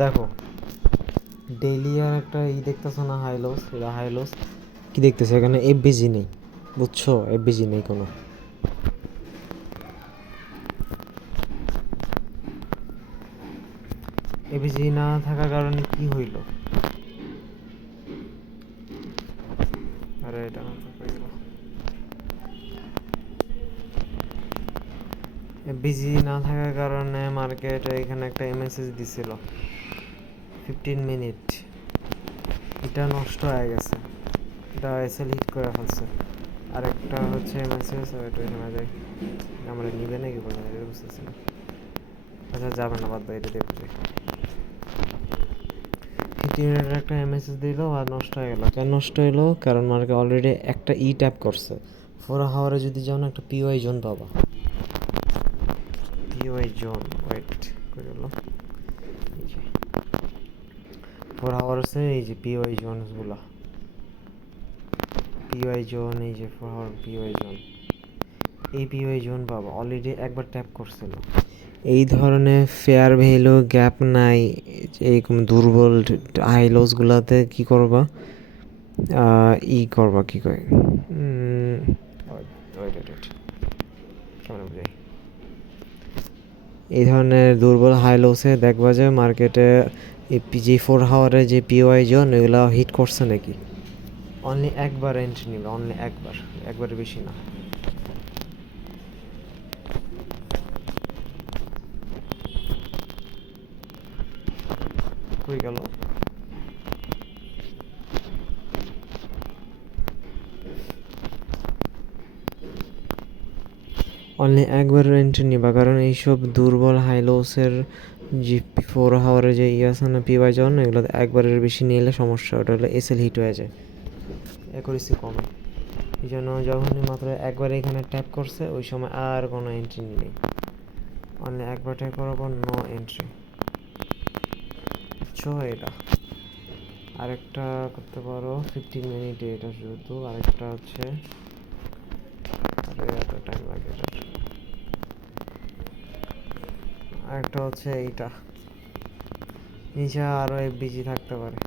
দেখো ডেইলি আর একটা দেখতেছো না, হাইলোস, এটা হাইলোস কি দেখতেছো এখানে? এফবিজি নেই, বুঝছো? এফবিজি নেই কোনো। এফবিজি না থাকার কারণে কি হইল? আরে এটা না এফবিজি না থাকার কারণে মার্কেট এখানে একটা মেসেজ দিছিল 15 মিনিট, এটা নষ্ট হয়ে গেছে, এটা এসএল হিট করে ফেলছে। আর একটা হচ্ছে মেসেজ, ওইটা এখানে যাই, আমরা নিবে নাকি বলে এটা বুঝতেছি না। আচ্ছা যাবে না, বাদ দাও, এটা দেখো যাই। 15 মিনিটের একটা মেসেজ দিল আর নষ্ট হয়ে গেল। কেন নষ্ট হলো? কারণ মার্কেট অলরেডি একটা ট্যাপ করছে। 4 আওয়ারে যদি যাও না, একটা পিওআই জোন পাবা। পিওআই জোন, ওয়েট করে গেল, এই যে 4 আওয়ার্সে এই যে পিওআই জোনসগুলো, পিওআই জোন, এই যে 4 আওয়ার পিওআই জোন, এই পিওআই জোন পাবা। অলরেডি একবার ট্যাপ করছিল। এই ধরনের ফেয়ার ভ্যালু গ্যাপ নাই, এইরকম দুর্বল হাইলোসগুলোতে কি করবা? করবা কি কয়, কেমন বুঝাই, এই ধরনের দুর্বল হাইলোসে দেখবা যে মার্কেটে যে 4 আওয়ারে যে পিওআই জোন এগুলো হিট করছে নাকি। অনলি একবার এন্ট্রি নিবে, অনলি একবার, একবারের বেশি না। কই গেল? অনলি একবার এন্ট্রি নিবা, কারণ এইসব দুর্বল হাইলোসের যে 4 আওয়ারে যে আছে না পিওআই জোন, এগুলো একবারের বেশি নিলে সমস্যা, ওটা হলো এসএল হিট হয়ে যায়, অ্যাকুরেসি কমে। এই জন্য যখনই মাত্র একবার এখানে ট্যাপ করছে ওই সময় আর কোনো এন্ট্রি নেই, অনলি একবার ট্যাপ করার পর নো এন্ট্রি, বুঝছো? এটা আরেকটা করতে পারো 15 মিনিটে, এটা শুধু। আরেকটা হচ্ছে, আরে এত টাইম লাগে এটার। আরেকটা হচ্ছে এইটা, নিচে আরও এফবিজি থাকতে পারে।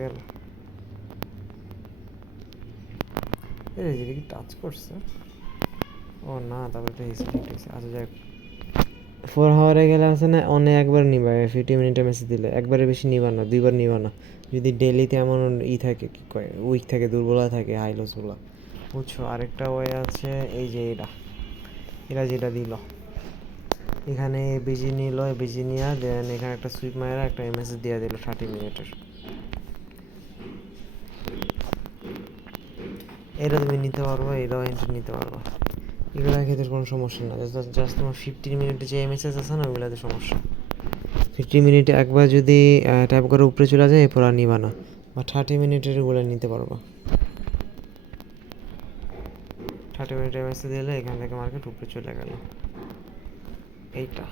গেল, এটা কি টাচ করছে? ও না, তারপরে তো হিস্ট্রি হয়েছে। আচ্ছা যাক, 4 আওয়ারে গেলে আছে না, অনেক একবার নিবা। 15 মিনিটে মেসেজ দিলে একবারে বেশি নিবা না, দুইবার নিবা না। যদি ডেলিতে এমন থাকে, কি কয়, উইক থাকে, দুর্বলতা থাকে হাইলোসগুলো, বুঝছো? আরেকটা ওয়ে আছে, এই যে এটা, এরা যেটা দিল এখানে বিজি নিল, বিজি নিয়ে দেন এখানে একটা সুইপ মারা একটা মেসেজ দিয়ে দিল 30 মিনিটের। এটা তুমি নিতে পারবো, এটাও এন্ট্রি নিতে পারবা। এগুলোর ক্ষেত্রে কোনো সমস্যা না, জাস্ট তোমার 15 মিনিটে যে মেসেজ আছে না ওগুলোতে সমস্যা। 15 মিনিটে একবার যদি ট্যাপ করে উপরে চলে যায়, এরপর আর নিবা না। বা 30 মিনিটের ওগুলো নিতে পারবা। 30 মিনিটের মেসেজ দিলে এখান থেকে মার্কেট উপরে চলে গেল। এইটা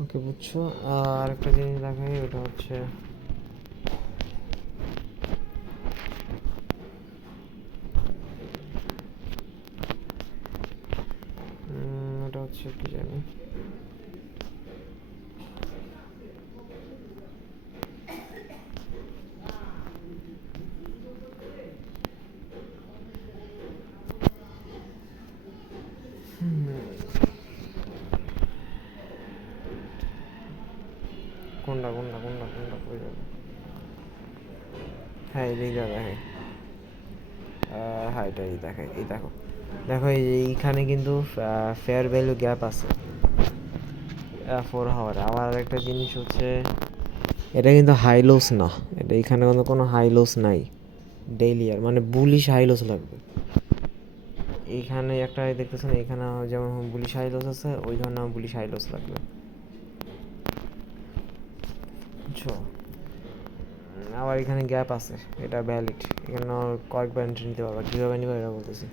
ওকে, বুঝছো? আর একটা জিনিস দেখাই, ওটা হচ্ছে ওটা হচ্ছে কি জানি, কোনটা কোনটা কোনটা কোনটা কই যাবে? হ্যাঁ এইটা দেখে, হ্যাঁ এটাই দেখে, এই দেখো, দেখো এইখানে কিন্তু ফেয়ার ভ্যালু গ্যাপ আছে 4 আওয়ারে। আবার একটা জিনিস হচ্ছে, এটা কিন্তু হাই লোস না, এটা এখানে কোনো হাই লোস নাই। ডেইলি আর মানে বুলিশ হাই লোস লাগবে। এইখানে একটা দেখতেছেন, এখানে যেমন বুলিশ হাই লোস আছে, ওই ধরনের বুলিশ হাই লোস লাগবে, বুঝছো? আবার এখানে গ্যাপ আছে, এটা ভ্যালিড, এখানে কয়েকবার এন্ট্রি নিতে পারবা। কীভাবে নিবে এটা বলতেছি।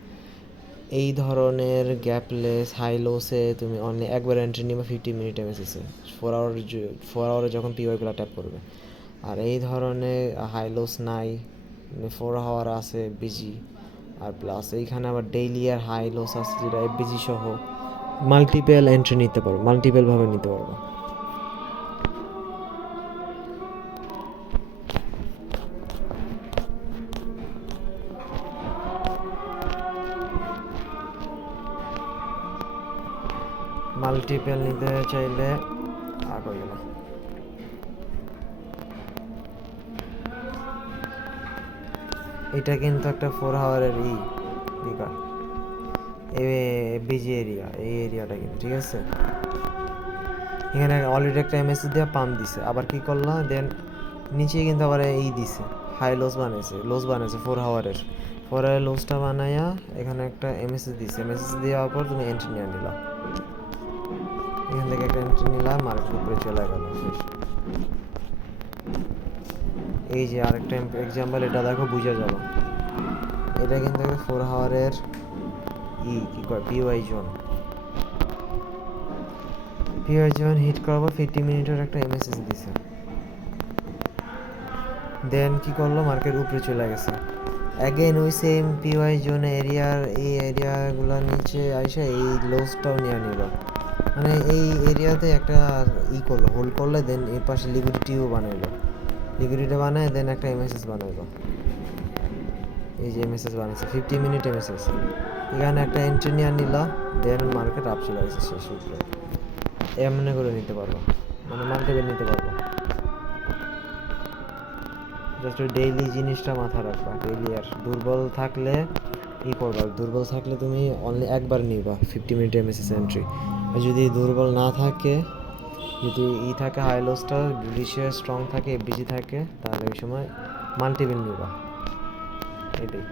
এই ধরনের গ্যাপলেস হাই লোসে তুমি অনলি একবার এন্ট্রি নিবে 15 মিনিটে বেসিসে, 4 আওয়ার, 4 আওয়ারে যখন পিওয়াইগুলো ট্যাপ করবে। আর এই ধরনের হাই লোস নাই, 4 আওয়ার আছে বিজি। আর প্লাস এইখানে আবার ডেইলি আর হাই লোস আছে, যেটা এফবিজি সহ মাল্টিপল এন্ট্রি নিতে পারবো, মাল্টিপল ভাবে নিতে পারবো। মাল্টিপল নিতে চাইলে আগে গেল, এটা কিন্তু একটা 4 আওয়ারের বিকার বিজি এরিয়া, এই এরিয়াটা কিন্তু ঠিক আছে। এখানে অলরেডি একটা এমএসসি দিয়ে পাম্প দিছে, আবার কি করলাম দেন নিচে কিন্তু আবার দিছে হাই লোস বানাইছে 4 আওয়ারের। 4 আওয়ারের লোসটা বানাইয়া এখানে একটা এমএসসি দিছে, এমএসসি দেওয়ার পর তুমি এন্ট্রি নিয়ে নিলা, এখান থেকে একটা এন্ট্রি নিলাম, মার্কেট উপরে চলে গেল, শেষ। এই যে আরেকটা এক্সাম্পল, এটা দেখো বুঝা যাবে, এটা কিন্তু 4 আওয়ারের কি কয় পিওয়াই জোন হিট করার পর 50 মিনিটের একটা এমএসএস দিছে, দেন কি করলো মার্কেট উপরে চলে গেছে, অ্যাগেন ওই সেম পিওয়াই জোন এরিয়ার এই এরিয়াগুলোর নিচে আইসা এই লোসটাও নিয়ে নিল, মানে এই এরিয়াতে একটা করলো, হোল্ড করলে দেন এর পাশে লিকুইডিটিও বানাইলো, লিকুইডিটি বানায় দেন একটা এমএসএস বানাইলো, এই যে এমএসএস বানাইছে 50 মিনিট এমএসএস, এখানে একটা এন্ট্রি নিয়ে নিল, দেন মার্কেট আপ চলে গেছে শেষ উপরে। এমনি করে নিতে পারবো, মানে মাল্টিপল নিতে পারবো, জাস্ট ওই ডেইলি জিনিসটা মাথা রাখবা, ডেইলি। আর দুর্বল থাকলে করবা, দুর্বল থাকলে তুমি অনলি একবার নিবা 50 মিনিট এমএসএস এন্ট্রি, আর যদি দুর্বল না থাকে, যদি থাকে হাই লোসটা রেশিও স্ট্রং থাকে, এফবিজি থাকে, তাহলে ওই সময় মাল্টিপল নিবা, এটাই।